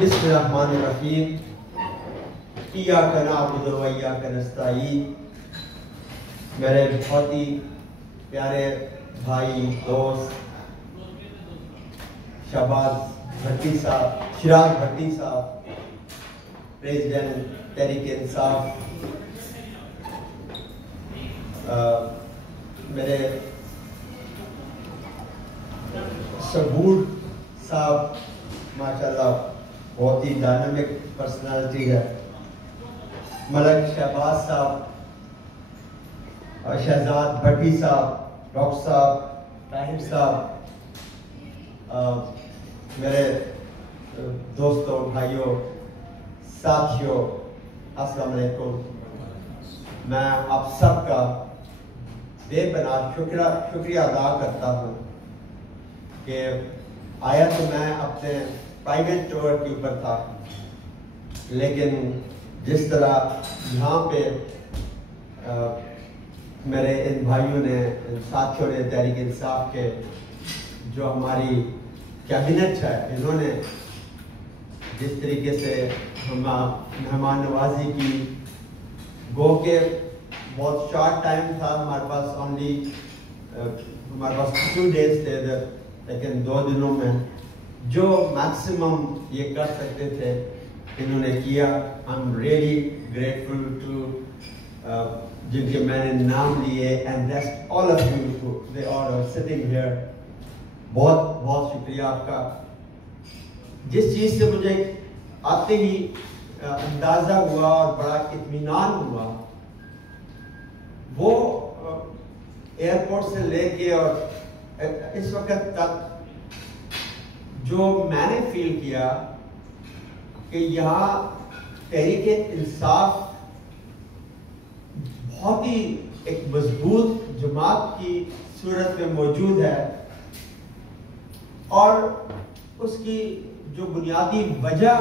بسم اللہ الرحمن الرحیم ایاک نعبد و ایاک نستعین. میرے بہت ہی پیارے بھائی دوست شہباز بھٹی صاحب، شراز بھٹی صاحب، پریزیڈنٹ تحریک انصاف، میرے شبور صاحب ماشاءاللہ بہت ہی ڈائنامک پرسنالٹی ہے، ملک شہباز صاحب، شہزاد بھٹی صاحب، ڈاکٹر صاحب، طاہر صاحب، میرے دوستوں، بھائیوں، ساتھیوں، السلام علیکم. میں آپ سب کا بے پناہ شکریہ ادا کرتا ہوں کہ آیا تو میں اپنے پرائیویٹ ٹور کے اوپر تھا، لیکن جس طرح یہاں پہ میرے ان بھائیوں نے، ان ساتھیوں نے تحریک انصاف کے جو ہماری کیبنٹ ہے، انہوں نے جس طریقے سے مہمان نوازی کی، گو کہ بہت شارٹ ٹائم تھا ہمارے پاس، ہمارے پاس 2 days تھے ادھر، لیکن 2 دنوں میں جو میکسیمم یہ کر سکتے تھے انہوں نے کیا. I am really grateful to جن کے میں نے نام لیے، and that's all of you they are sitting here. بہت بہت شکریہ آپ کا. جس چیز سے مجھے آتے ہی اندازہ ہوا اور بڑا اطمینان ہوا، وہ ایئرپورٹ سے لے کے اور اس وقت تک جو میں نے فیل کیا کہ یہاں تحریک انصاف بہت ہی ایک مضبوط جماعت کی صورت میں موجود ہے، اور اس کی جو بنیادی وجہ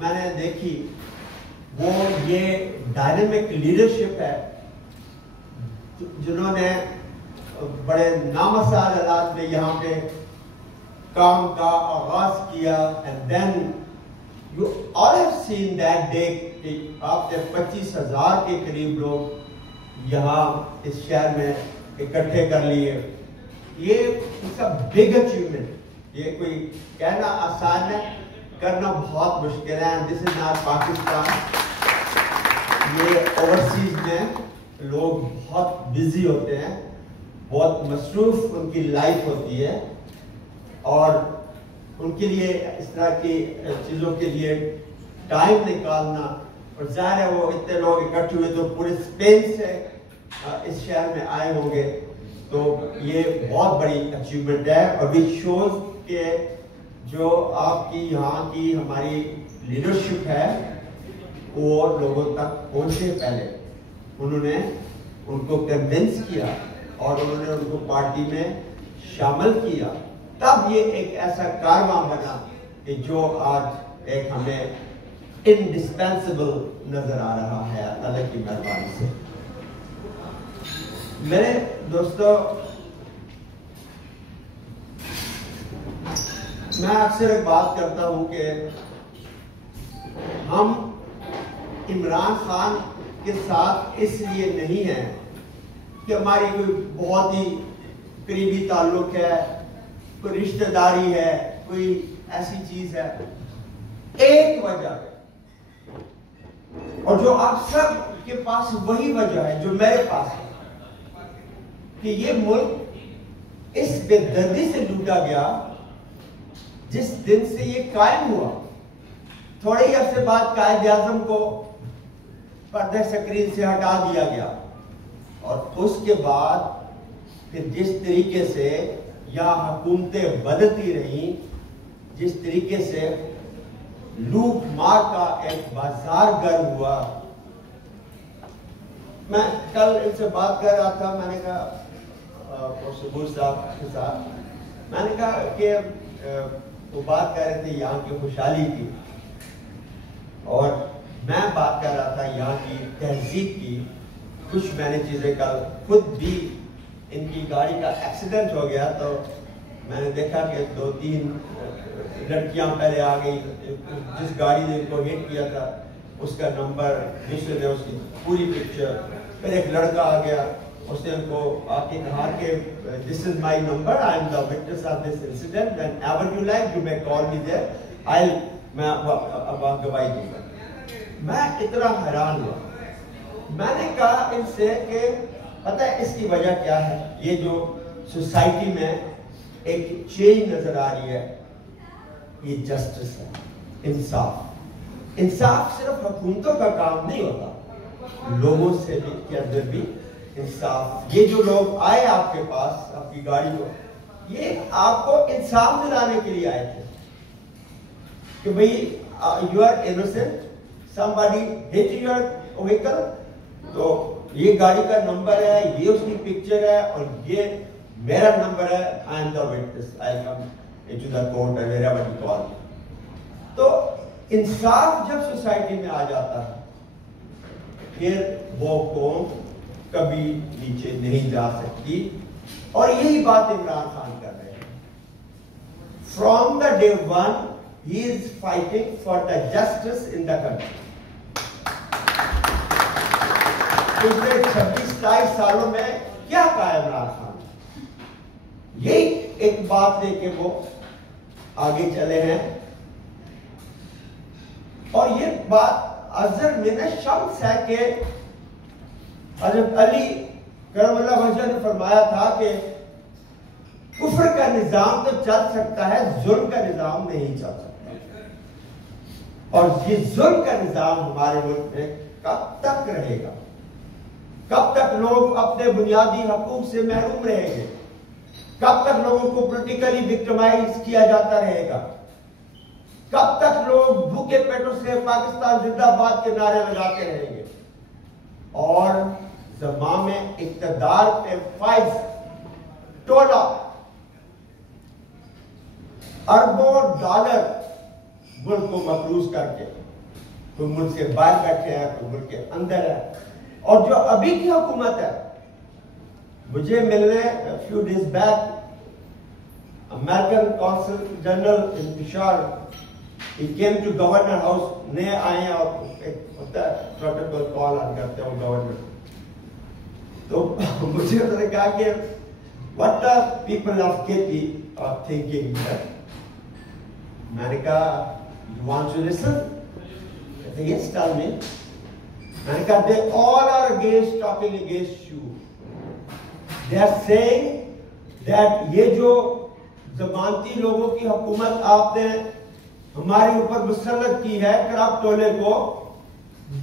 میں نے دیکھی وہ یہ ڈائنامک لیڈرشپ ہے، جنہوں نے بڑے نامساعد حالات میں یہاں پہ کام کا آغاز کیا. and then you all have seen that day کہ آپ نے 25,000 کے قریب لوگ یہاں اس شہر میں اکٹھے کر لیے. یہ بگ اچیومنٹ، یہ کوئی کہنا آسان ہے، کرنا بہت مشکل ہے. دس از ناٹ پاکستان. یہ اوورسیز میں لوگ بہت بزی ہوتے ہیں، بہت مصروف ان کی لائف ہوتی ہے، اور ان کے لیے اس طرح کی چیزوں کے لیے ٹائم نکالنا، اور ظاہر ہے وہ اتنے لوگ اکٹھے ہوئے تو پورے اسپین سے اس شہر میں آئے ہوں گے، تو یہ بہت بڑی اچیومنٹ ہے. اور وچ شوز کہ جو آپ کی یہاں کی ہماری لیڈرشپ ہے وہ لوگوں تک پہنچے. پہلے انہوں نے ان کو کنونس کیا اور انہوں نے ان کو پارٹی میں شامل کیا، تب یہ ایک ایسا کارواں بنا کہ جو آج ایک ہمیں انڈسپینسبل نظر آ رہا ہے اللہ کی مہربانی سے. میرے دوستو، میں اکثر ایک بات کرتا ہوں کہ ہم عمران خان کے ساتھ اس لیے نہیں ہیں کہ ہماری کوئی بہت ہی قریبی تعلق ہے، کوئی رشتہ داری ہے، کوئی ایسی چیز ہے. ایک وجہ ہے، اور جو آپ سب کے پاس وہی وجہ ہے جو میرے پاس ہے، کہ یہ ملک اس بے دردی سے لوٹا گیا جس دن سے یہ قائم ہوا. تھوڑے ہی عرصے بعد قائد اعظم کو پردہ سکرین سے ہٹا دیا گیا، اور اس کے بعد پھر جس طریقے سے یا حکومتیں بدلتی رہیں، جس طریقے سے لوٹ مار کا ایک بازار گرم ہوا. میں کل ان سے بات کر رہا تھا، میں نے کہا شبور صاحب کے ساتھ، میں نے کہا کہ وہ بات کر رہے تھے یہاں کی خوشحالی کی، اور میں بات کر رہا تھا یہاں کی تہذیب کی. کچھ میں نے چیزیں کل خود بھی، ان کی گاڑی کا ایکسیڈنٹ ہو گیا تو میں نے دیکھا کہ 2-3 لڑکیاں پہلے آ گئی, جس گاڑی نے ان کو ہٹ کیا تھا اس کا نمبر, دوسرے نے اس کی پوری پکچر, پھر ایک لڑکا آ گیا, اس نے ان کو آ کے کہا کہ this is my number, I am the witness of this incident, whenever you like you may call me there, میں اب گواہی دوں گا. میں اتنا حیران ہوا, میں نے کہا ان سے کہ پتہ ہے اس کی وجہ کیا ہے, یہ جو سوسائٹی میں ایک چینج نظر آ رہی ہے, یہ جسٹس ہے, انصاف. انصاف صرف حکومتوں کا کام نہیں ہوتا, لوگوں سے بھی کے اندر بھی انصاف. یہ جو لوگ آئے آپ کے پاس آپ کی گاڑی کو, یہ آپ کو انصاف دلانے کے لیے آئے تھے کہ بھئی you are innocent, somebody hit your vehicle, تو یہ گاڑی کا نمبر ہے, یہ اس کی پکچر ہے, اور یہ میرا نمبر ہے, I am the witness, I come into the court or wherever you call. تو انصاف جب سوسائٹی میں آ جاتا ہے, پھر وہ قوم کبھی نیچے نہیں جا سکتی, اور یہی بات عمران خان کر رہے ہیں. From the day one, he is fighting for the justice in the country. پچھلے 26-27 سالوں میں کیا کہا عمران خان, یہی ایک بات لے کے وہ آگے چلے ہیں. اور یہ بات ازر من الشمس ہے کہ حضرت علی کرم اللہ وجہ نے فرمایا تھا کہ کفر کا نظام تو چل سکتا ہے, ظلم کا نظام نہیں چل سکتا. اور یہ ظلم کا نظام ہمارے ملک میں کب تک رہے گا, کب تک لوگ اپنے بنیادی حقوق سے محروم رہیں گے, کب تک لوگوں کو پولیٹیکلی وکٹمائز کیا جاتا رہے گا, کب تک لوگ بھوکے پیٹوں سے پاکستان زندہ باد کے نعرے لگاتے رہیں گے. اور زمان میں اقتدار پہ فائز ٹولہ اربوں ڈالر ملک کو مقروض کر کے, کوئی ملک سے باہر بیٹھے ہیں, کوئی ملک کے اندر ہے. اور جو ابھی کی حکومت ہے, مجھے ملنے few days back American Consul General in Peshawar, he came to Governor House, نئے آئے ہیں اور ایک ہوتا ہے پروٹوکول کال آن کرتے ہیں گورنر, تو مجھے انہوں نے کہا کہ what the people of Katy are thinking here. میں نے کہا you want to listen? I said yes, tell me. میں نے کہا they all are against, talking against you. They are saying that یہ جو ضمانتی لوگوں کی حکومت آپ نے ہمارے اوپر مسلط کی ہے کرپٹ ٹولے کو,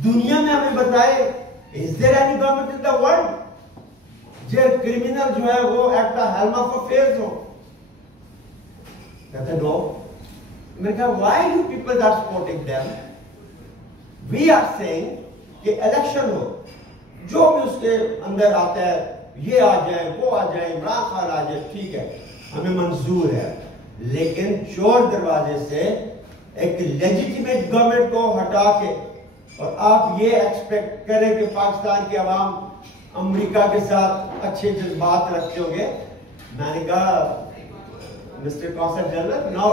دنیا میں ہمیں بتائے is there any government in the world جو کرمینل جو ہے وہ at the helm of affairs ہو. کہتے no. میں نے کہا why you people are supporting them? We are saying کہ الیکشن ہو, جو بھی اس کے اندر آتا ہے, یہ آ جائے وہ آ جائے, عمران خان آ جائے, ٹھیک ہے, ہمیں منظور ہے, لیکن چور دروازے سے ایک لیجیٹیمیٹ گورنمنٹ کو ہٹا کے اور آپ یہ ایکسپیکٹ کریں کہ پاکستان کی عوام امریکہ کے ساتھ اچھے جذبات رکھتے ہوں گے. میں نے کہا مسٹر کونسل جنرل نو,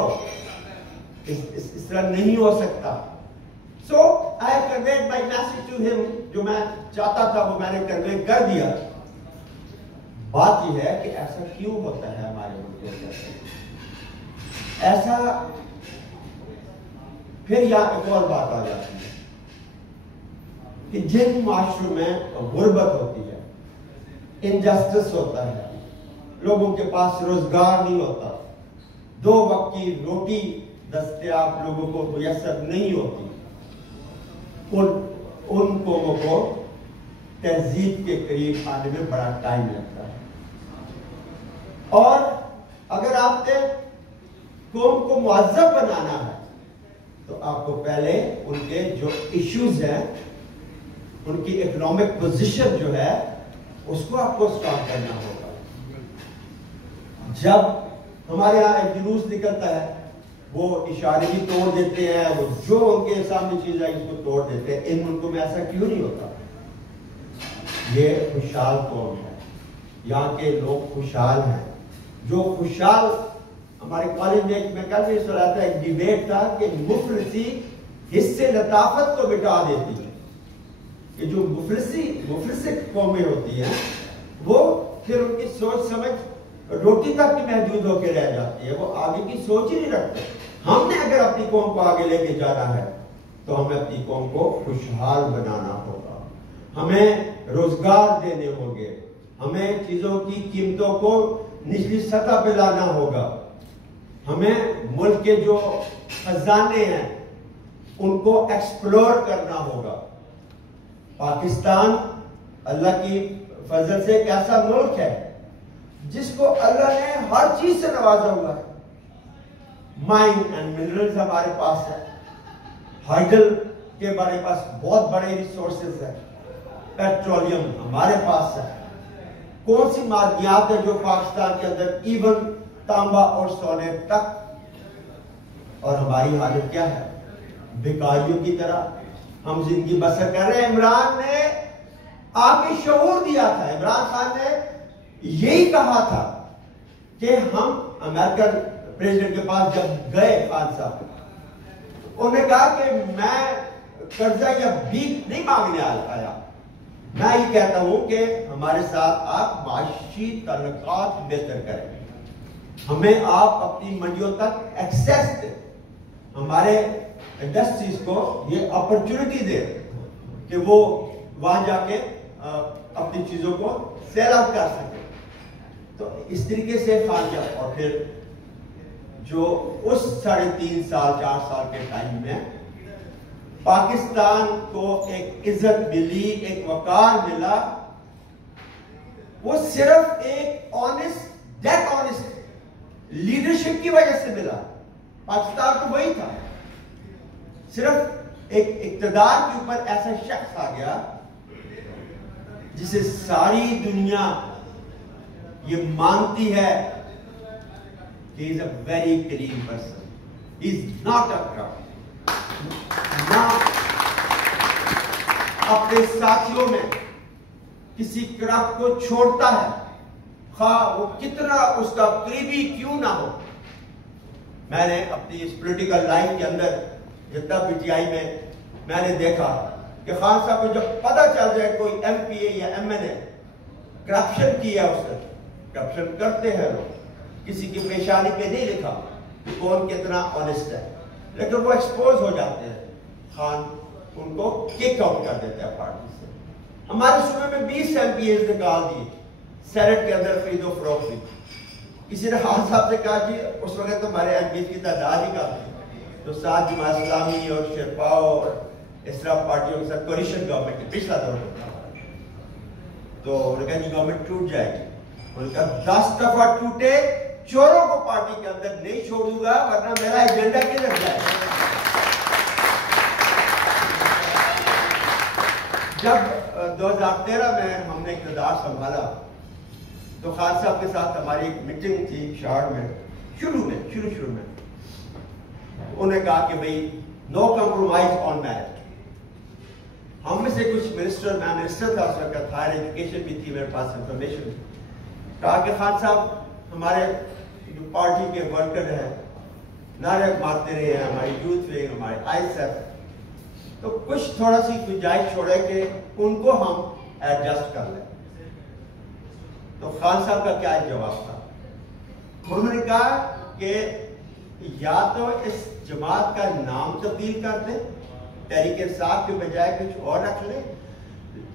اس طرح نہیں ہو سکتا. So I conveyed my message to him, جو میں چاہتا تھا وہ میں نے کنوے کر دیا. بات یہ ہے کہ ایسا کیوں ہوتا ہے ہمارے ملک میں, ایسا. پھر یہاں ایک اور بات آ جاتی ہے کہ جن معاشروں میں غربت ہوتی ہے, انجسٹس ہوتا ہے, لوگوں کے پاس روزگار نہیں ہوتا, 2 وقت کی روٹی دستیاب لوگوں کو میسر نہیں ہوتی, ان قوموں کو تہذیب کے قریب آنے میں بڑا ٹائم لگتا ہے. اور اگر آپ نے قوم کو مہذب بنانا ہے تو آپ کو پہلے ان کے جو ایشوز ہیں, ان کی اکنامک پوزیشن جو ہے, اس کو آپ کو اسٹارٹ کرنا ہوگا. جب ہمارے یہاں ایک جلوس نکلتا ہے, وہ اشارے بھی توڑ دیتے ہیں, وہ جو ان کے سامنے چیز ہے اس کو توڑ دیتے ہیں. ان ملکوں میں ایسا کیوں نہیں ہوتا؟ یہ خوشحال قوم ہے, یہاں کے لوگ خوشحال ہیں. جو خوشحال ہمارے کالج میں کل بھی سنا تھا، ایک ڈیبیٹ تھا کہ مفلسی حصے لطافت کو مٹا دیتی ہے، کہ جو مفلس قومیں ہوتی ہیں وہ پھر ان کی سوچ سمجھ روٹی تک کی محدود ہو کے رہ جاتی ہے، وہ آگے کی سوچ ہی نہیں رکھتے. ہم نے اگر اپنی قوم کو آگے لے کے جانا ہے تو ہمیں اپنی قوم کو خوشحال بنانا ہوگا، ہمیں روزگار دینے ہوں گے، ہمیں چیزوں کی قیمتوں کو نچلی سطح پہ لانا ہوگا، ہمیں ملک کے جو خزانے ہیں ان کو ایکسپلور کرنا ہوگا. پاکستان اللہ کی فضل سے ایک ایسا ملک ہے جس کو اللہ نے ہر چیز سے نوازا ہوا ہے. مائن اینڈ منرلز ہمارے پاس ہے، ہائیڈل کے ہمارے پاس بہت بڑے ریسورسز ہیں، پیٹرولیم ہمارے پاس ہے. کون سی معدنیات ہیں جو پاکستان کے اندر، ایون تانبا اور سونے تک. اور ہماری حالت کیا ہے؟ بھکاریوں کی طرح ہم زندگی بسر کر رہے ہیں. عمران نے آ کے شعور دیا تھا، عمران خان نے یہی کہا تھا کہ ہم امریکن پریزیڈنٹ کے پاس جب گئے خان صاحب، انہوں نے کہا کہ میں قرضہ یا بھیک نہیں مانگنے آیا، میں یہ کہتا ہوں کہ ہمارے ساتھ آپ معاشی تعلقات بہتر کریں، ہمیں آپ اپنی منڈیوں تک ایکسیس دیں، ہمارے انڈسٹریز کو یہ اپرچونٹی دے کہ وہ وہاں جا کے اپنی چیزوں کو سیل آؤٹ کر سکیں. تو اس طریقے سے خان صاحب، اور پھر جو اس 3.5 سال 4 سال کے ٹائم میں پاکستان کو ایک عزت ملی، ایک وقار ملا، وہ صرف ایک آنےسٹ ڈیٹ آنےسٹ لیڈرشپ کی وجہ سے ملا. پاکستان تو وہی تھا، صرف ایک اقتدار کے اوپر ایسا شخص آ گیا جسے ساری دنیا یہ مانتی ہے کہ he is a very clean person, he is not a corrupt. نہ اپنے ساتھیوں میں کسی کرپٹ کو چھوڑتا ہے، خواہ وہ کتنا اس کا قریبی کیوں نہ ہو. میں نے اپنی اس پولیٹیکل لائف کے اندر جتنا پی ٹی آئی میں نے دیکھا کہ خان صاحب کو جب پتہ چل جائے کوئی ایم پی اے یا ایم این اے کرپشن کیا، اس نے کرپشن کرتے ہیں لوگ، کسی کی پیشانی پہ نہیں لکھا کہ کون کتنا آنےسٹ ہے، لیکن وہ ایکسپوز ہو جاتے ہیں، خان ان کو کک آؤٹ کر دیتے ہیں پارٹی سے. ہمارے صوبے میں 20 ایم پی ایز نکال دیے سینٹ کے اندر خرید و فروخت میں. کسی نے خان صاحب سے کہا کہ اس وقت ہمارے ایم پی کی تعداد ہی کافی، تو ساتھ جماعت اسلامی اور شیرپاؤ اور اس طرح پارٹیوں کے ساتھ کولیشن گورنمنٹ کی پچھلا دور تھا، تو انہوں نے کہا کہ گورنمنٹ ٹوٹ جائے گی. انہوں نے کہا 10 دفعہ ٹوٹے، چوروں کو پارٹی کے اندر نہیں چھوڑوں گا ورنہ میرا ایجنڈا کدھر جائے. جب 2013 میں ہم نے اقتدار سنبھالا تو خان صاحب کے ساتھ ہماری ایک میٹنگ تھی شہر میں، شروع میں انہوں نے کہا کہ بھئی نو کمپرومائز آن میرٹ. ہم میں سے کچھ منسٹر، میں منسٹر تھا اس وقت، ہائر ایجوکیشن بھی تھی میرے پاس، انفارمیشن تھی. کہا کہ خان صاحب ہمارے جو پارٹی کے ورکر ہیں نعرے مارتے رہے ہیں، ہماری یوتھ ونگ، ہمارے آئی ایس ایف، تو کچھ تھوڑا سی گنجائش چھوڑے کہ ان کو ہم ایڈجسٹ کر لیں. تو خان صاحب کا کیا جواب تھا؟ انہوں نے کہا کہ یا تو اس جماعت کا نام تبدیل کر دیں، تحریک انصاف کے بجائے کچھ اور رکھ لیں،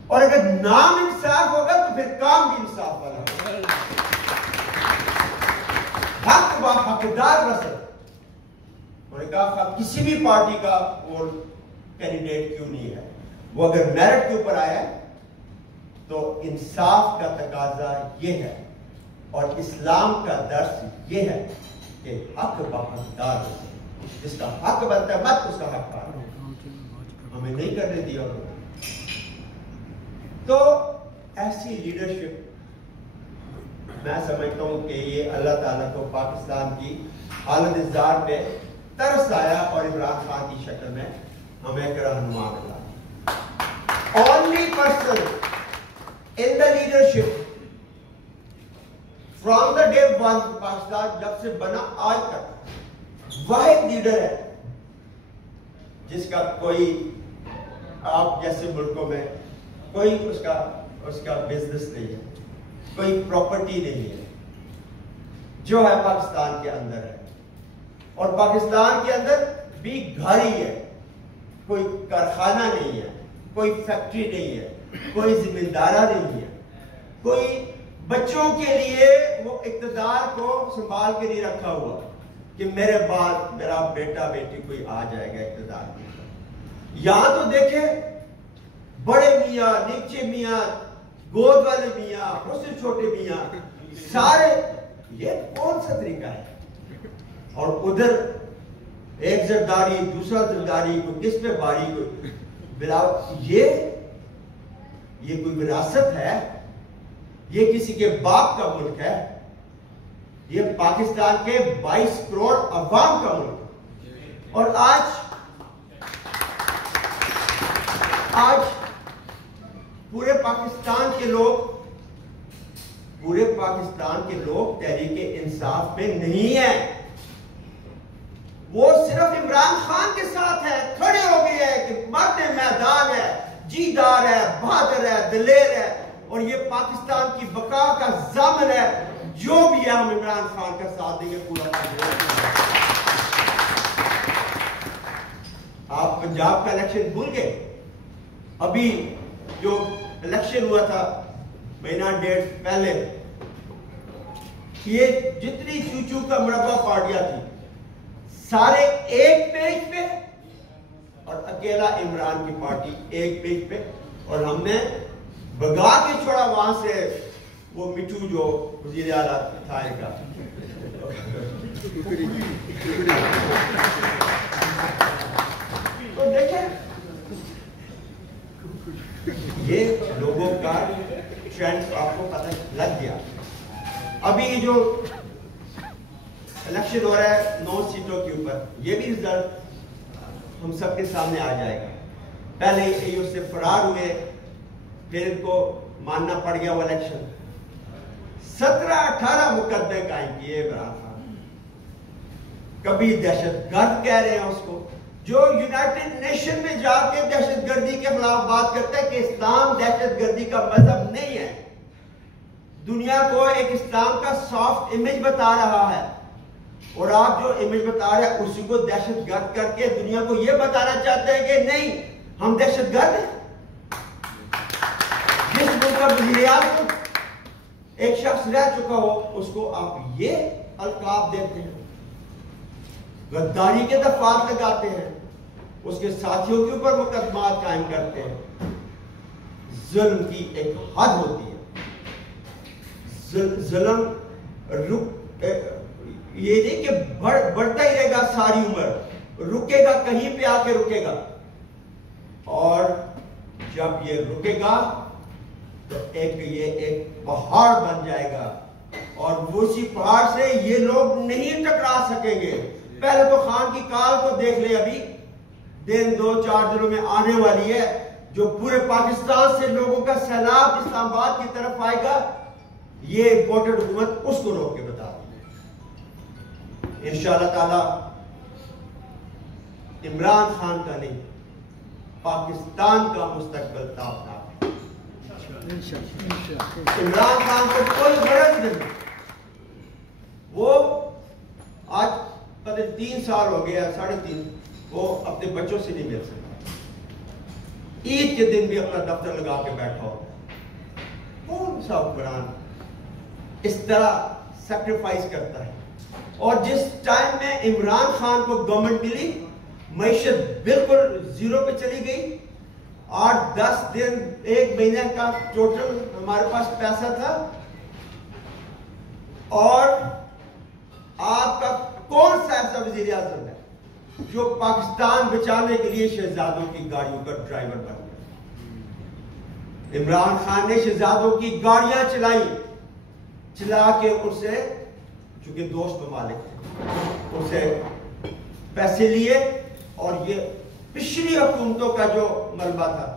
اور اگر نام انصاف ہوگا تو پھر کام بھی انصاف والا ہوگا. حق و حقدار رسل. انہوں نے کہا کسی بھی پارٹی کا وہ کینڈیڈیٹ کیوں نہیں ہے، وہ اگر میرٹ کے اوپر آیا تو انصاف کا تقاضا یہ ہے اور اسلام کا درس یہ ہے کہ حق و حقدار رسل. جس کا حق بنتا ہے مت اس کا حق پا ہمیں نہیں کرنے دیا. تو ایسی لیڈرشپ میں سمجھتا ہوں کہ یہ اللہ تعالیٰ کو پاکستان کی حالت ازدار پہ ترس آیا اور عمران خان کی شکل میں ہمیں ایک رہنما ملا. Only person in the leadership from the day one Pakistan جب سے بنا آج تک واحد لیڈر ہے جس کا کوئی آپ جیسے ملکوں میں کوئی اس کا بزنس نہیں ہے, کوئی پراپرٹی نہیں ہے, جو ہے پاکستان کے اندر ہے. اور پاکستان کے اندر بھی گھر ہی ہے, کوئی کارخانہ نہیں ہے, کوئی فیکٹری نہیں ہے, کوئی زمیندارہ نہیں ہے, کوئی بچوں کے لیے وہ اقتدار کو سنبھال کے نہیں رکھا ہوا کہ میرے بعد میرا بیٹا بیٹی کوئی آ جائے گا اقتدار میں. یہاں تو دیکھیں بڑے میاں, نیچے میاں, گود والے میاں, اس سے چھوٹے میاں, سارے, یہ کون سا طریقہ ہے؟ اور ادھر ایک زرداری, دوسرا زرداری, کوئی کس پہ باری, کوئی بلا. یہ کوئی وراثت ہے؟ یہ کسی کے باپ کا ملک ہے؟ یہ پاکستان کے 22 کروڑ عوام کا ملک ہے. اور آج پورے پاکستان کے لوگ تحریک انصاف میں نہیں ہیں. وہ صرف عمران خان کے ساتھ ہے, کھڑے ہو گئے ہیں کہ مرد میدان ہے, جیدار ہے, بہادر ہے, دلیر ہے, اور یہ پاکستان کی بقا کا ضامن ہے. جو بھی ہے ہم عمران خان کا ساتھ دیں گے پورا. آپ پنجاب کا الیکشن بھول گئے؟ ابھی جو الیکشن ہوا تھا مہینہ ڈیڑھ پہلے, یہ جتنی چوچو کا مربع پارٹیاں تھی سارے ایک پیج پہ, اور اکیلا عمران کی پارٹی ایک پیج پہ. اور ہم نے بگا کے چھوڑا وہاں سے وہ مٹھو جو وزیر اعلیٰ تھا کا. تو دیکھیں یہ لوگوں کا ٹرینڈ آپ کو پتہ لگ گیا. ابھی جو الیکشن ہو رہا ہے 9 سیٹوں کے اوپر, یہ بھی رزلٹ ہم سب کے سامنے آ جائے گا. پہلے یہ اس سے فرار ہوئے, پھر ان کو ماننا پڑ گیا وہ الیکشن. 17-18 مقدمے قائم کیے عمران خان. کبھی دہشت گرد کہہ رہے ہیں اس کو, جو یونائٹڈ نیشن میں جا کے دہشت گردی کے خلاف بات کرتا ہے کہ اسلام دہشت گردی کا مذہب نہیں ہے. دنیا کو ایک اسلام کا سافٹ امیج بتا رہا ہے, اور آپ جو امیج بتا رہے ہیں اسی کو دہشت گرد کر کے دنیا کو یہ بتانا چاہتے ہیں کہ نہیں ہم دہشت گرد ہیں. جس ملک کا وزیر اعظم ایک شخص رہ چکا ہو اس کو آپ یہ القاب دیتے ہیں, غداری کے دفعات لگاتے ہیں, اس کے ساتھیوں کے اوپر مقدمات قائم کرتے ہیں. ظلم کی ایک حد ہوتی ہے. ظلم یہ نہیں کہ بڑھتا ہی رہے گا ساری عمر, رکے گا کہیں پہ آ کے رکے گا. اور جب یہ رکے گا تو ایک پہاڑ بن جائے گا, اور اسی پہاڑ سے یہ لوگ نہیں ٹکرا سکیں گے. پہلے تو خان کی کال کو دیکھ لے, ابھی دن 2-4 دنوں میں آنے والی ہے, جو پورے پاکستان سے لوگوں کا سیلاب اسلام آباد کی طرف آئے گا. یہ امپورٹنٹ حکومت اس کو روک کے بتا دیں انشاءاللہ تعالی. عمران خان کا نہیں, پاکستان کا مستقبل تابناک ہے. عمران خان کو کوئی غرض نہیں, وہ آج قدر 3 سال ہو گیا, 3.5, وہ اپنے بچوں سے نہیں مل سکتا. عید کے دن بھی اپنا دفتر لگا کے بیٹھا ہوتا ہے. کون سا حکمران اس طرح سیکریفائس کرتا ہے؟ اور جس ٹائم میں عمران خان کو گورنمنٹ ملی, معیشت بالکل زیرو پہ چلی گئی. 8-10 دن 1 مہینے کا ٹوٹل ہمارے پاس پیسہ تھا. اور آپ کا کون سا ایسا وزیر اعظم ہے جو پاکستان بچانے کے لیے شہزادوں کی گاڑیوں کا ڈرائیور بن گیا؟ عمران خان نے شہزادوں کی گاڑیاں چلا کے ان سے, چونکہ دوست ممالک تھے, ان سے پیسے لیے, اور یہ پچھلی حکومتوں کا جو ملبہ تھا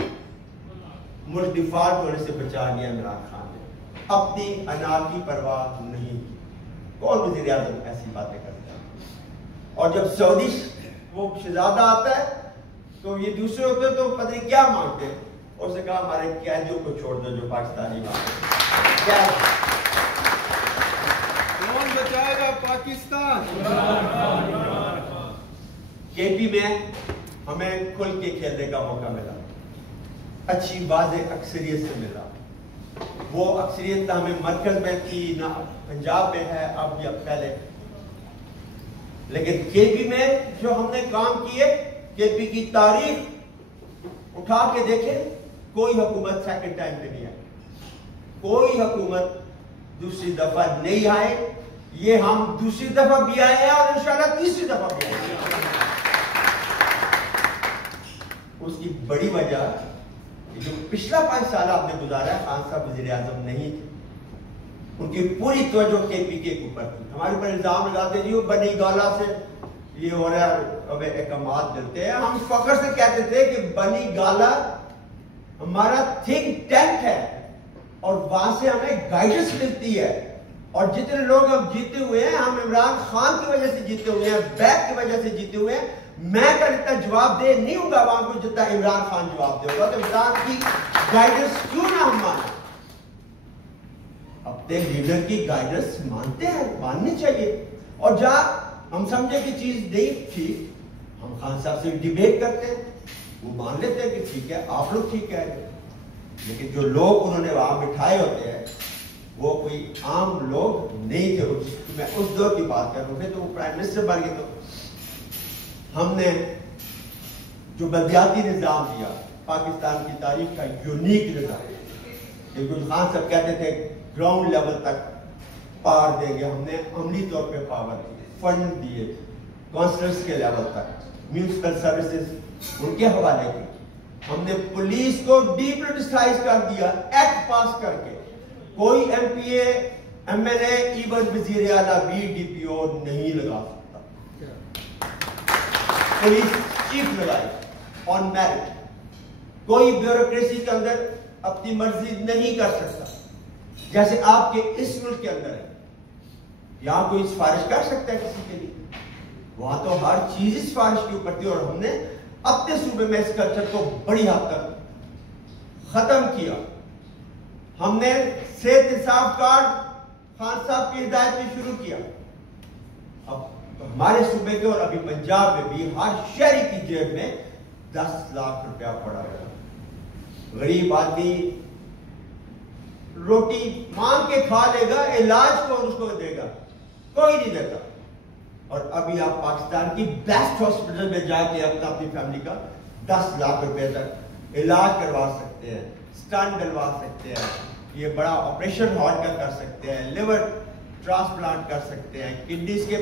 ملک ڈیفالٹ ہونے سے بچا لیا عمران خان نے. اپنی انا کی پرواہ نہیں کی. کون وزیر اعظم ایسی باتیں کرتا ہے؟ اور جب سعودی وہ شہزادہ آتا ہے تو یہ دوسرے ہوتے تو پتہ نہیں کیا مانگتے ہیں. اس نے کہا ہمارے قیدیوں کو چھوڑ دو جو پاکستانی مانگتے. کون بچائے گا پاکستان؟ کے پی میں ہمیں کھل کے کھیلنے کا موقع ملا, اچھی واضح اکثریت سے ملا. وہ اکثریت نہ ہمیں مرکز میں تھی نہ پنجاب میں ہے اب یا پہلے, لیکن کے پی میں جو ہم نے کام کیے, کے پی کی تاریخ اٹھا کے دیکھیں, کوئی حکومت سیکنڈ ٹائم پہ نہیں آئی, کوئی حکومت دوسری دفعہ نہیں آئے. یہ ہم دوسری دفعہ بھی آئے ہیں اور انشاءاللہ تیسری دفعہ بھی آئے ہیں. اس کی بڑی وجہ جو پچھلا 5 سال آپ نے گزارا ہے, خان صاحب وزیر اعظم نہیں تھے, ان کی پوری توجہ کے پی کے اوپر تھی. ہمارے اوپر الزام لگاتے جی وہ بنی گالا سے یہ ہو رہا ہے, ہمیں احکامات ملتے ہیں. ہم فخر سے کہتے تھے کہ بنی گالا ہمارا تھنک ٹینک ہے اور وہاں سے ہمیں گائیڈنس ملتی ہے. اور جتنے لوگ ہم جیتے ہوئے ہیں, ہم عمران خان کی وجہ سے جیتے ہوئے ہیں, بیک کی وجہ سے جیتے ہوئے ہیں. میں کا اتنا جواب دے نہیں ہوگا وہاں کو جتنا عمران خان جواب دے ہوگا. تو عمران کی گائیڈنس کیوں نہ ہم مانیں؟ اپنے لیڈر کی گائیڈنس مانتے ہیں, ماننی چاہیے. اور جہاں ہم سمجھے کہ چیز نہیں ٹھیک, ہم خان صاحب سے ڈیبیٹ کرتے ہیں, وہ مان لیتے ہیں کہ ٹھیک ہے, آپ لوگ ٹھیک کہہ رہے ہیں. لیکن جو لوگ انہوں نے وہاں بٹھائے ہوتے ہیں وہ کوئی عام لوگ نہیں تھے. میں اس دور کی بات کر رہا ہوں, تو وہ پرائم منسٹر بن گئے. تو ہم نے جو بلدیاتی نظام دیا, پاکستان کی تاریخ کا یونیک نظام, لیکن خان صاحب کہتے تھے گراؤنڈ لیول تک پاور دیں گے. ہم نے عملی طور پہ پاور دی, فنڈ دیے کونسلرز کے لیول تک, میونسپل سروسز ان کے حوالے کی. ہم نے پولیس کو ڈی پولیٹیسائز کر دیا ایکٹ پاس کر کے. کوئی M P A, M L A, even وزیر اعلیٰ بھی ڈی پی او نہیں لگا سکتا. پولیس چیف لگائی آن میرٹ. کوئی بیوروکریسی کے اندر اپنی مرضی نہیں کر سکتا جیسے آپ کے اس ملک کے اندر ہے. یہاں کوئی سفارش کر سکتا ہے کسی کے لیے, وہاں تو ہر چیز سفارش کے اوپر تھی. اور ہم نے اپنے صوبے میں اس کلچر کو بڑی حد تک ختم کیا. ہم نے صحت انصاف کارڈ خان صاحب کی ہدایت میں شروع کیا. اب ہمارے صوبے کے اور ابھی پنجاب میں بھی ہر شہری کی جیب میں 10 لاکھ روپیہ پڑا ہے. غریب آدمی روٹی مانگ کے کھا لے گا, علاج کو اس کو دے گا, کوئی نہیں دیتا. اور ابھی آپ پاکستان کی بیسٹ ہاسپٹل میں جا کے اپنی فیملی کا 10 لاکھ روپے تک علاج کروا سکتے ہیں, اسٹنٹ ڈلوا سکتے ہیں, یہ بڑا آپریشن ہارٹ کا کر سکتے ہیں, لیور ٹرانسپلانٹ کر سکتے ہیں, کڈنیز کے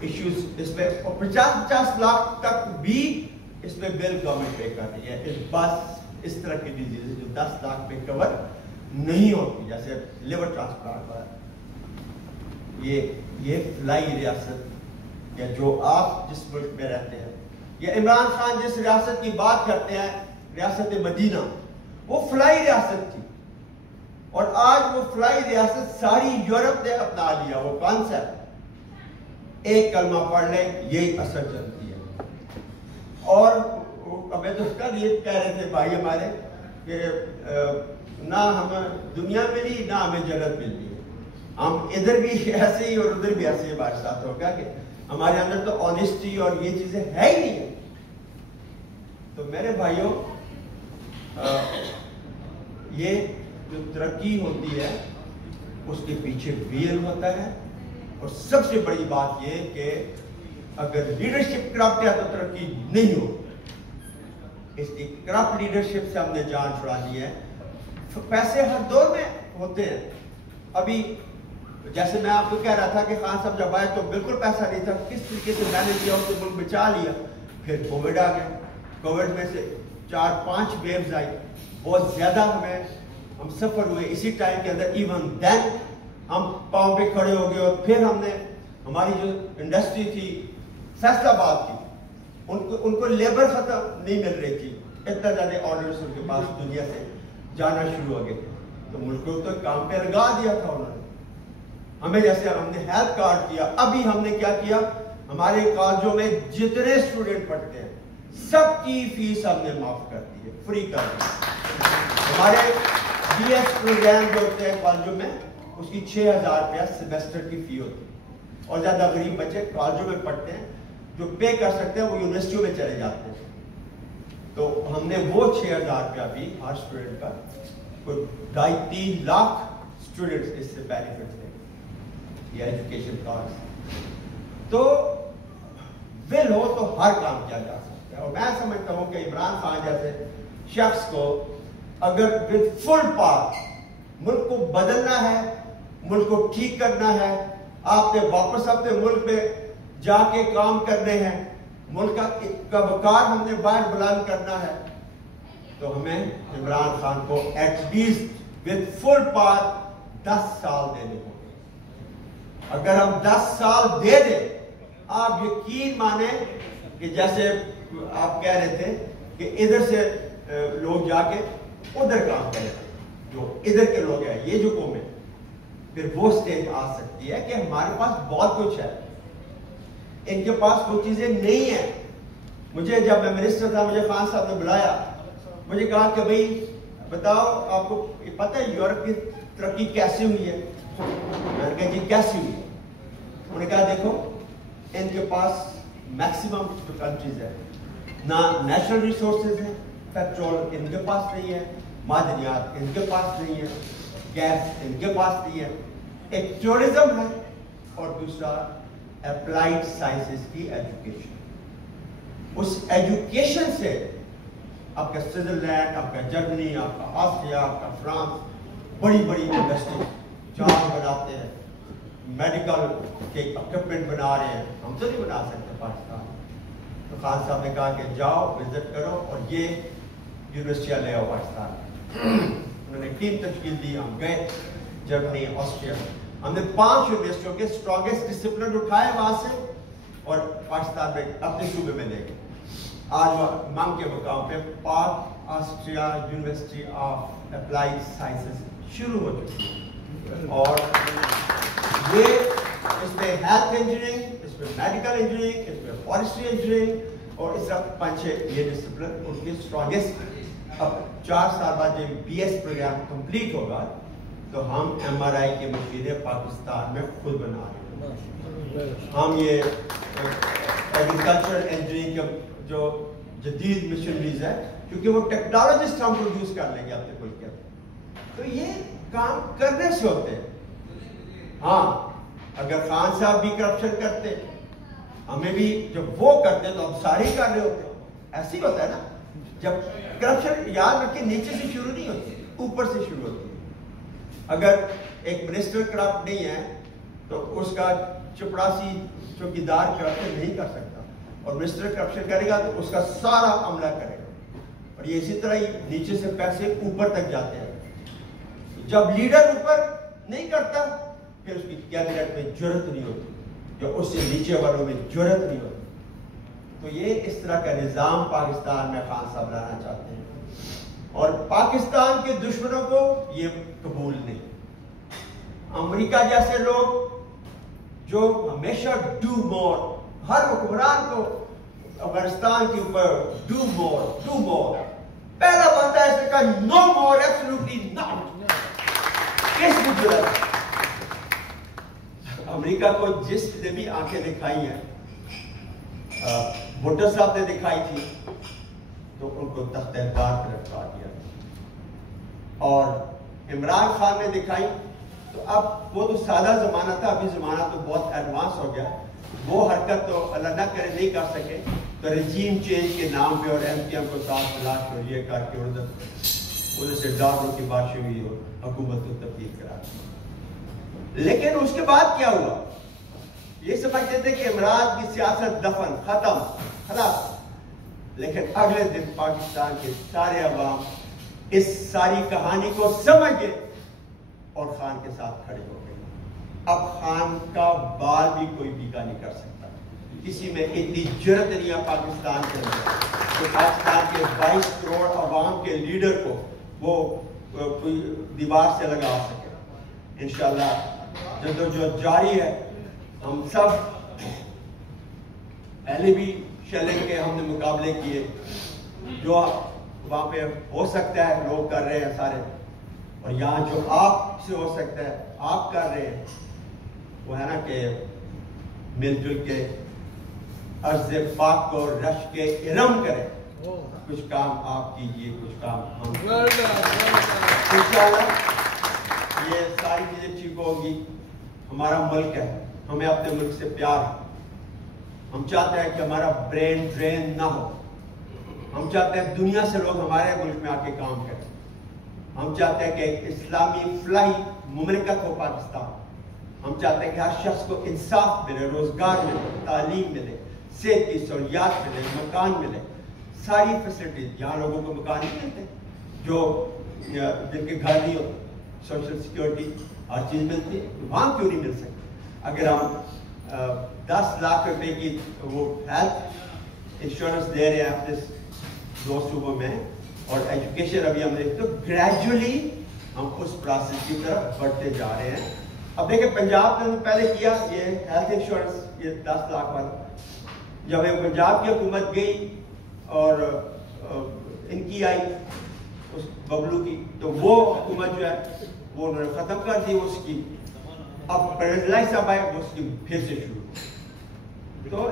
ایشوز اس میں 50 لاکھ تک بھی اس میں بل گورنمنٹ پے کر رہی ہے. بس اس طرح کی ڈیزیز جو 10 لاکھ پہ کور نہیں ہوتی, جیسے لیور ٹرانسپلانٹ ہے. یہ فلائی ریاست یا جو آپ جس ملک میں رہتے ہیں, یا عمران خان جس ریاست کی بات کرتے ہیں ریاست مدینہ, وہ فلائی ریاست تھی. اور آج وہ فلائی ریاست ساری یورپ نے اپنا لیا. وہ کانسیپٹ ایک کلمہ پڑھ لیں یہی اثر چلتی ہے. اور ہمیں تو کل یہ کہہ رہے تھے بھائی ہمارے کہ نہ ہمیں دنیا ملی نہ ہمیں جنت ملی ہے. ہم ادھر بھی ایسے ہی اور ادھر بھی ایسے ہی ہمارے ساتھ ہوگا کہ ہمارے اندر تو آنیسٹی اور یہ چیزیں ہے ہی نہیں ہے. تو میرے بھائیوں, یہ جو ترقی ہوتی ہے اس کے پیچھے ویل ہوتا ہے. اور سب سے بڑی بات یہ کہ اگر لیڈرشپ کرپٹ ہے تو ترقی نہیں ہوگی. اس کی کرپٹ لیڈرشپ سے ہم نے جان چھڑا لی ہے. پیسے ہر دور میں ہوتے ہیں. ابھی جیسے میں آپ کو کہہ رہا تھا کہ خان صاحب جب آئے تو بالکل پیسہ نہیں تھا, کس طریقے سے مینج کیا, اس کو ملک بچا لیا. پھر کووڈ آ گیا, کووڈ میں سے 4-5 ویوز آئی, بہت زیادہ ہم سفر ہوئے اسی ٹائم کے اندر. ایون دین ہم پاؤں پہ کھڑے ہو گئے. اور پھر ہم نے ہماری جو انڈسٹری تھی فیصل آباد کی, ان کو لیبر ختم نہیں مل رہی تھی, اتنا زیادہ آرڈرز ان کے پاس دنیا سے جانا شروع ہو گئے تھے. تو ملک کو تو کام پہ لگا دیا تھا انہوں نے. ہمیں جیسے ہم نے ہیلتھ کارڈ کیا, ابھی ہم نے کیا کیا, ہمارے کالجوں میں جتنے اسٹوڈنٹ پڑھتے ہیں سب کی فیس ہم نے معاف کر دی ہے, فری کر دی. ہمارے بی ایس پروگرام جو ہوتے ہیں کالجوں میں, اس کی 6,000 روپیہ سیمسٹر کی فی ہوتی ہے. اور زیادہ غریب بچے کالجوں میں پڑھتے ہیں, جو پے کر سکتے ہیں وہ یونیورسٹیوں میں چلے جاتے ہیں. تو ہم نے وہ 6,000 روپیہ بھی ہر اسٹوڈنٹ کا, کوئی 2.5-3 لاکھ اسٹوڈنٹس اس سے بینیفٹ لیں یہ ایجوکیشن کارڈ. تو ول ہو تو ہر کام کیا جا سکتا ہے. اور میں سمجھتا ہوں کہ عمران خان جیسے شخص کو اگر ود فل پاور ملک کو بدلنا ہے, ملک کو ٹھیک کرنا ہے, آپ نے واپس اپنے ملک میں جا کے کام کرنے ہیں, ملک کا وقار ہم نے باہر بلند کرنا ہے, تو ہمیں عمران خان کو at least with full power 10 سال دینے ہوں گے. اگر ہم 10 سال دے دیں, آپ یقین مانیں کہ جیسے آپ کہہ رہے تھے کہ ادھر سے لوگ جا کے ادھر کام کریں, جو ادھر کے لوگ ہیں, یہ جو قوم ہے, پھر وہ سٹیج آ سکتی ہے کہ ہمارے پاس بہت کچھ ہے, ان کے پاس وہ چیزیں نہیں ہیں. مجھے جب میں منسٹر تھا, مجھے خان صاحب نے بلایا, مجھے کہا کہ بھئی بتاؤ آپ کو پتہ ہے یورپ کی ترقی کیسے ہوئی ہے؟ میں نے کہا جی کیسی ہوئی ہے؟ انہوں نے کہا دیکھو ان کے پاس میکسیمم جو کنٹریز ہے نہ نیچرل ریسورسز ہیں, پیٹرول ان کے پاس نہیں ہے, معدنیات ان کے پاس نہیں ہے, گیس ان کے پاس نہیں ہے, ایک ٹورزم ہے, اور دوسرا اپلائیڈ سائنسز کی ایجوکیشن. اس ایجوکیشن سے آپ کا سوئٹزرلینڈ, آپ کا جرمنی, آپ کا آسٹریا, آپ کا فرانس بڑی بڑی انڈسٹری جہاز بناتے ہیں, میڈیکل کے اکوپمنٹ بنا رہے ہیں. ہم تو نہیں بنا سکتے پاکستان. تو خان صاحب نے کہا کہ جاؤ وزٹ کرو اور یہ یونیورسٹیاں لے آؤ پاکستان. انہوں نے ٹیم تشکیل دی, ہم گئے جرمنی, آسٹریا, ہم نے 5 یونیورسٹیوں کے اسٹرانگسٹ ڈسپلن اٹھائے وہاں سے اور پاکستان میں اپنے صوبے میں لے گئے. آج منگ کے مقام پہ پاک Austria university of applied sciences شروع ہو چکی ہے. اور یہ اس میں ہیلتھ انجینئرنگ, اس میں میڈیکل انجینئرنگ, اس میں فارسٹری انجینئرنگ, اور اس طرح 5-6 یہ ڈسپلن ان کے اسٹرانگسٹ. اب 4 سال بعد جب بی ایس پروگرام کمپلیٹ ہوگا تو ہم ایم آر آئی کی مشینیں پاکستان میں خود بنا رہے ہیں. ہم یہ ایگریکلچر انجینئرنگ کا جو جدید مشنریز ہے, کیونکہ وہ ٹیکنالوجسٹ ہم پروڈیوس کر لیں گے اپنے ملک کے. تو یہ کام کرنے سے ہوتے ہیں. ہاں اگر خان صاحب بھی کرپشن کرتے, ہمیں بھی جب وہ کرتے تو ہم سارے ہی کر رہے ہوتے. ایسے ہی ہوتا ہے نا, جب کرپشن یاد رکھے نیچے سے شروع نہیں ہوتی, اوپر سے شروع ہوتی ہے. اگر ایک منسٹر کرپٹ نہیں ہے تو اس کا چپڑاسی چوکیدار کرپشن نہیں کر سکتا, اور منسٹر کرپشن کرے گا تو اس کا سارا عملہ کرے گا. اور یہ اسی طرح ہی نیچے سے پیسے اوپر تک جاتے ہیں. جب لیڈر اوپر نہیں کرتا پھر اس کی کیبنٹ میں جرأت نہیں ہوتی, جو اس سے نیچے والوں میں جرأت نہیں ہوتی. تو یہ اس طرح کا نظام پاکستان میں خان صاحب لانا چاہتے ہیں, اور پاکستان کے دشمنوں کو یہ قبول نہیں. امریکہ جیسے لوگ جو ہمیشہ ڈو مور, ہر حکمران کو افغانستان کے اوپر ڈو مور, پہلا بندہ ہے اس نے کہا نو مور, ایبسولوٹلی ناٹ. کس کی ضرورت؟ امریکہ کو جس نے بھی آنکھیں دکھائی ہیں, بھٹو صاحب نے دکھائی تھی تو ان کو تخت اقتدار پر لٹکا دیا, اور عمران خان نے دکھائی تو اب وہ تو سادہ زمانہ تھا, ابھی زمانہ تو بہت ایڈوانس ہو گیا. وہ حرکت تو اللہ نہ کرے نہیں کر سکے, تو رجیم چینج کے نام پہ اور ایم پی ایم کو ساتھ ملا کے اور یہ کر کے ادھر سے ڈالروں کی بارش ہوئی اور حکومت کو تبدیل کرا. لیکن اس کے بعد کیا ہوا؟ یہ سمجھتے تھے کہ عمران کی سیاست دفن, ختم, خلاص. لیکن اگلے دن پاکستان کے سارے عوام اس ساری کہانی کو سمجھ گئے اور خان کے ساتھ کھڑے ہو گئے. اب خان کا بال بھی کوئی بیگا نہیں کر سکتا. کسی میں اتنی جرأت نہیں ہے پاکستان کے اندر کہ پاکستان کے 22 کروڑ عوام کے لیڈر کو وہ کوئی دیوار سے لگا سکے. انشاءاللہ جدوجہد جاری ہے. ہم سب پہلے بھی شیلنگ کے ہم نے مقابلے کیے, جو وہاں پہ ہو سکتا ہے لوگ کر رہے ہیں سارے, اور یہاں جو آپ سے ہو سکتا ہے آپ کر رہے ہیں. وہ ہے نا کہ مل جل کے عرض پاک کو رش کے ارم کریں. کچھ کام آپ کیجئے, کچھ کام ہم. انشاءاللہ یہ ساری چیزیں ٹھیک ہوگی. ہمارا ملک ہے, ہمیں اپنے ملک سے پیار ہے. ہم چاہتے ہیں کہ ہمارا برین ڈرین نہ ہو. ہم چاہتے ہیں دنیا سے لوگ ہمارے ملک میں آ کے کام کریں. ہم چاہتے ہیں کہ اسلامی فلاحی مملکت ہو پاکستان. ہم چاہتے ہیں کہ ہر شخص کو انصاف ملے, روزگار ملے, تعلیم ملے, صحت کی سہولیات ملے, مکان ملے, ساری فیسلٹیز. یہاں لوگوں کو مکان نہیں ملتے, جو جن کے گھر نہیں ہوتے, سوشل سیکیورٹی ہر چیز ملتی ہے, وہاں کیوں نہیں مل سکتی؟ اگر ہم 10 لاکھ روپے کی وہ ہیلتھ انشورنس دے رہے ہیں اپنے 2 صوبوں میں, اور ایجوکیشن ابھی ہم دیکھتے تو گریجولی ہم اس پروسیس کی طرف بڑھتے جا رہے ہیں. اب دیکھیں پنجاب نے پہلے کیا یہ ہیلتھ انشورنس, یہ 10 لاکھ والا. جب پنجاب کی حکومت گئی اور ان کی آئی اس ببلو کی, تو وہ حکومت جو ہے وہ انہوں نے ختم کر دی وہ اسکیم. اب پرویز الہی صاحب آئے, وہ اسکیم پھر سے شروع. تو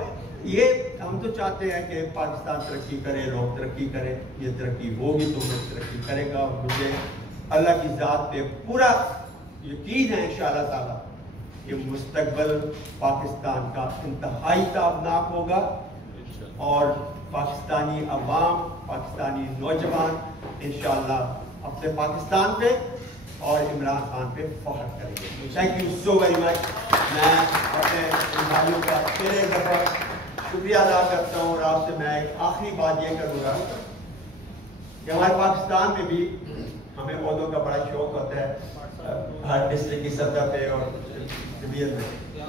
یہ ہم تو چاہتے ہیں کہ پاکستان ترقی کرے, لوگ ترقی کرے. یہ ترقی ہوگی تو ملک ترقی کرے گا. مجھے اللہ کی ذات پہ پورا یقین ہے انشاءاللہ تعالیٰ کہ مستقبل پاکستان کا انتہائی تابناک ہوگا, اور پاکستانی عوام, پاکستانی نوجوان انشاءاللہ اپنے پاکستان پہ اور عمران خان پہ فخر کریں گے. Thank you so very much. میں اپنے بھائیوں کا پھر ایک دفعہ شکریہ ادا کرتا ہوں, اور آپ سے میں ایک آخری بات یہ کروں گا کہ ہمارے پاکستان میں بھی ہمیں عہدوں کا بڑا شوق ہوتا ہے, ہر ڈسٹرکٹ کی سطح پہ اور ڈویژن میں.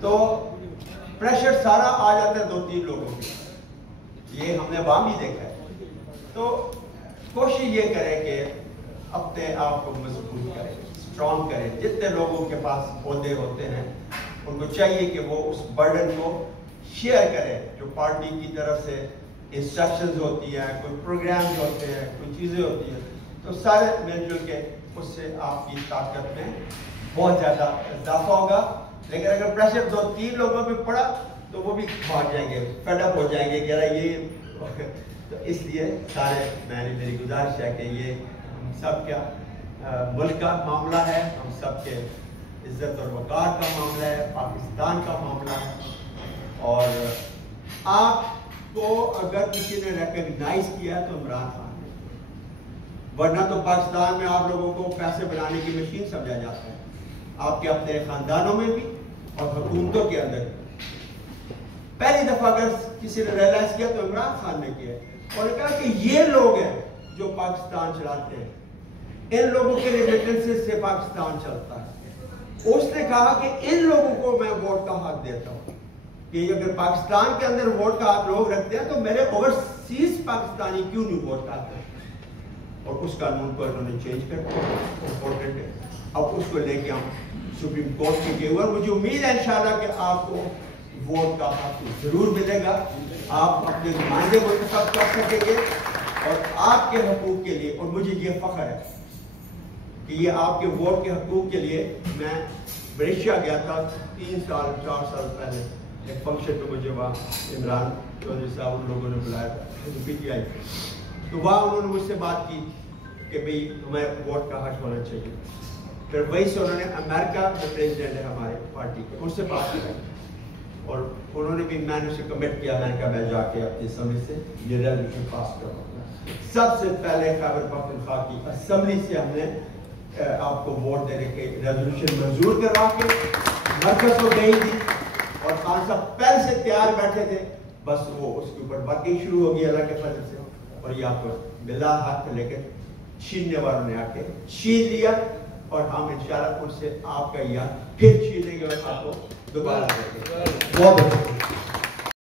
تو پریشر سارا آ جاتا ہے 2-3 لوگوں کے, یہ ہم نے وہاں بھی دیکھا ہے. تو کوشش یہ کریں کہ اپنے آپ کو مضبوط کریں, اسٹرانگ کریں. جتنے لوگوں کے پاس عہدے ہوتے ہیں ان کو چاہیے کہ وہ اس برڈن کو شیئر کریں, جو پارٹی کی طرف سے انسٹرکشنز ہوتی ہیں, کوئی پروگرامز ہوتے ہیں, کوئی چیزیں ہوتی ہیں, تو سارے مل جل کے اس سے آپ کی طاقت میں بہت زیادہ اضافہ ہوگا. لیکن اگر پریشر 2-3 لوگوں پہ پڑا تو وہ بھی بھاگ جائیں گے, فیڈ اپ ہو جائیں گے کہ یار یہ. تو اس لیے سارے میری گزارش ہے کہ یہ ہم سب کا ملک کا معاملہ ہے, ہم سب کے عزت اور وقار کا معاملہ ہے, پاکستان کا معاملہ ہے. اور آپ کو اگر کسی نے ریکگنائز کیا تو عمران خان نے, ورنہ تو پاکستان میں آپ لوگوں کو پیسے بنانے کی مشین سمجھا جاتا ہے, آپ کے اپنے خاندانوں میں بھی اور حکومتوں کے اندر. پہلی دفعہ اگر کسی نے ریئلائز کیا تو عمران خان نے کیا, اور کہا کہ یہ لوگ ہیں جو پاکستان چلاتے ہیں, ان لوگوں کے ریمیٹنسز سے پاکستان چلتا ہے. اس نے کہا کہ ان لوگوں کو میں ووٹ کا حق دیتا ہوں, کہ اگر پاکستان کے اندر ووٹ کا حق لوگ رکھتے ہیں تو میرے اوورسیز پاکستانی کیوں نہیں ووٹ کا حق رکھتے. اور اس قانون کو انہوں نے چینج کر دیا, امپورٹنٹ ہے. اب اس کو لے کے ہم سپریم کورٹ میں گئے ہوئے, مجھے امید ہے انشاءاللہ کہ آپ کو ووٹ کا حق ضرور ملے گا. آپ اپنے نمائندے منتخب کر سکیں گے, اور آپ کے حقوق کے لیے, اور مجھے یہ فخر ہے کہ یہ آپ کے ووٹ کے حقوق کے لیے میں بریشیا گیا تھا 3-4 سال پہلے ایک فنکشن پہ, مجھے وہاں عمران چودھری صاحب ان لوگوں نے بلایا تھا پی ٹی آئی, تو وہاں انہوں نے مجھ سے بات کی کہ بھئی ہمیں ووٹ کا حق ہونا چاہیے. پھر وہی سے انہوں نے امریکہ میں پریزیڈنٹ ہے ہمارے پارٹی کے, ان سے بات کی, اور انہوں نے بھی میں نے اسے کمٹ کیا امریکہ میں جا کے اپنی اسمبلی سے یہ ریزولوشن پاس کرواؤں. سب سے پہلے خیبر پختونخوا کی اسمبلی سے ہم نے آپ کو ووٹ دینے کے ریزولوشن منظور کروا کے مرکز کو گئی تھی, اور خان صاحب پہلے سے تیار بیٹھے تھے, بس وہ اس کے اوپر ورکنگ شروع ہو گئی اللہ کے فضل سے, اور یہ آپ کو ملا ہاتھ میں لے کے چھیننے والوں نے آ کے چھین لیا, اور ہم انشاءاللہ ان سے آپ کا یاد پھر چھینیں گے اور آپ کو دوبارہ دیں گے. بہت